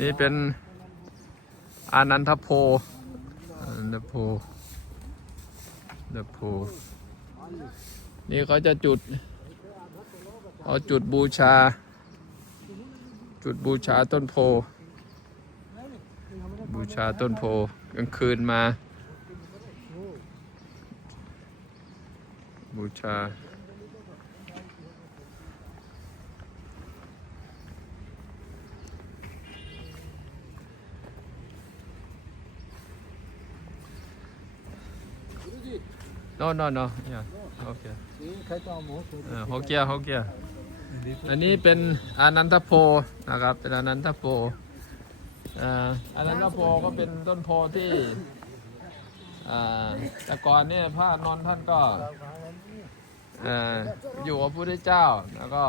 นี่เป็นอานันทโพอานันทโพอนันทโพนี่เขาจะจุดเอาจุดบูชา จุดบูชาต้นโพ บูชาต้นโพกลางคืนมา บูชา no no no yeah okay เออโฮเกียโฮเกียอันนี้เป็นอานันทโพนะครับ เป็นอานันทโพอ่าอานันทโพก็เป็นต้นโพที่อ่าแต่ก่อนเนี่ยพระนนท์ท่านก็อ่ออยู่กับพระพุทธเจ้าแล้วก็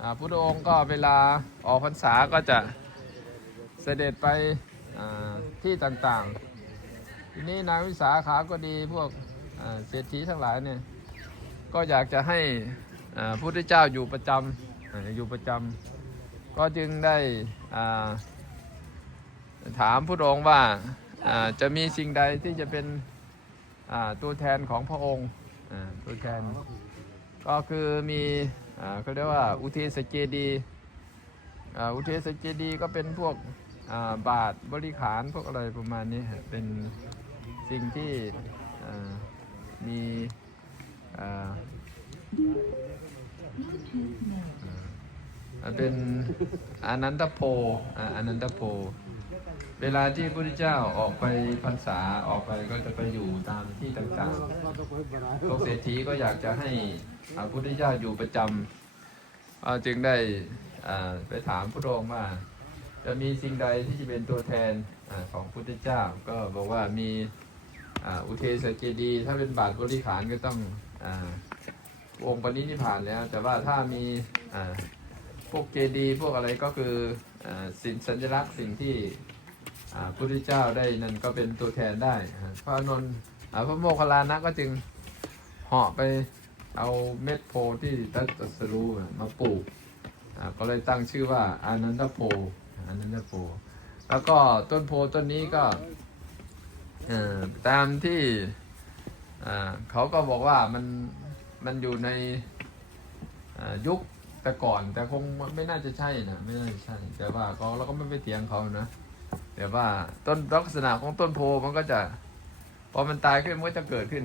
อ่าพระพุทธองค์ก็เวลาออกพรรษาก็จะเสด็จไปอ่าที่ต่างๆ ทีนี้นางวิสาขาก็ดีพวกเศรษฐีทั้งหลายเนี่ยก็อยากจะให้พระพุทธเจ้าอยู่ประจำอ่าอยู่ประจำก็จึงได้อ่าถามพระองค์ว่าจะมีสิ่งใดที่จะเป็นตัวแทนของพระองค์ตัวแทน ก็คือมีเขาเรียกว่าอุเทสเจดีอุเทสเจดีก็เป็นพวกบาทบริขารพวกอะไรประมาณนี้เป็น สิ่งที่มีเป็นอนันตโพอานันตโพ เวลาที่พระพุทธเจ้าออกไปพรรษาออกไปก็จะไปอยู่ตามที่ต่างๆพวกเศรษฐีก็อยากจะให้พระพุทธเจ้าอยู่ประจำจึงได้ไปถามพระองค์ว่า จะมีสิ่งใดที่จะเป็นตัวแทนอของพระพุทธเจ้า ก็บอกว่ามี อุเทสเจดี ถ้าเป็นบาทบริขารก็ต้องอองค์ปณินิพพานแล้ว แต่ว่าถ้ามีพวกเจดี พวกอะไรก็คืออสิ่งสัญลักษณ์สิ่งที่พระพุทธเจ้าได้นั่นก็เป็นตัวแทนได้ พระนนท์พระโมคคัลลานะก็จึงเหาะไปเอาเม็ดโพที่ตัตสรูมาปลูกก็เลยตั้งชื่อว่าอานันตโพอานันตโพ แล้วก็ต้นโพต้นนี้ก็ เออตามที่เขาก็บอกว่ามันมันอยู่ในยุคแต่ก่อน แต่คงไม่น่าจะใช่นะไม่น่าจะใช่ แต่ว่าก็เราก็ไม่ไปเถียงเขานะแต่ว่าต้นลักษณะของต้นโพมันก็จะพอมันตายขึ้นมันก็จะเกิดขึ้น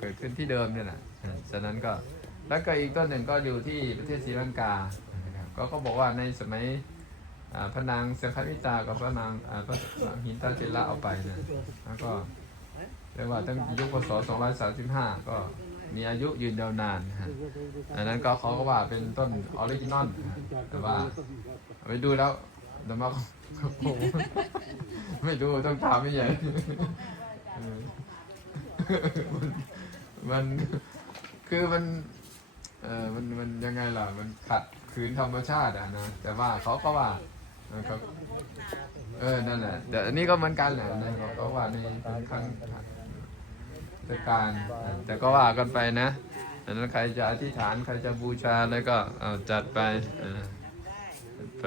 เกิดขึ้นที่เดิมเนี่ยแหละฉะนั้นก็แล้วก็อีกต้นหนึ่งก็อยู่ที่ประเทศศรีลังกานะครับก็เขาบอกว่าในสมัย พระนางเสงคณิตากับพระนางพระหินตาเจระเอาไปเนี่ยแล้วก็เรียกว่าตั้งยุคพศ235 ก็มีอายุยืนยาวนานนะฮะอันนั้นก็เขาก็ว่าเป็นต้นออริจินอลแต่ว่าไปดูแล้วแต่มาก็คงไม่รู้ต้องถามไม่ใหญ่มันมันคือมันเออมันมันยังไงล่ะ มันขัดขืนธรรมชาติอะนะ แต่ว่าเขาก็ว่า เออเขาเออ นั่นแหละแต่อันนี้ก็เหมือนกันแหละนะเขาก็ว่าในเป็นครั้งเทศกาลแต่ก็ว่ากันไปนะดังนั้นใครจะอธิษฐานใครจะบูชาแล้วก็เอาจัดไปอ่าไป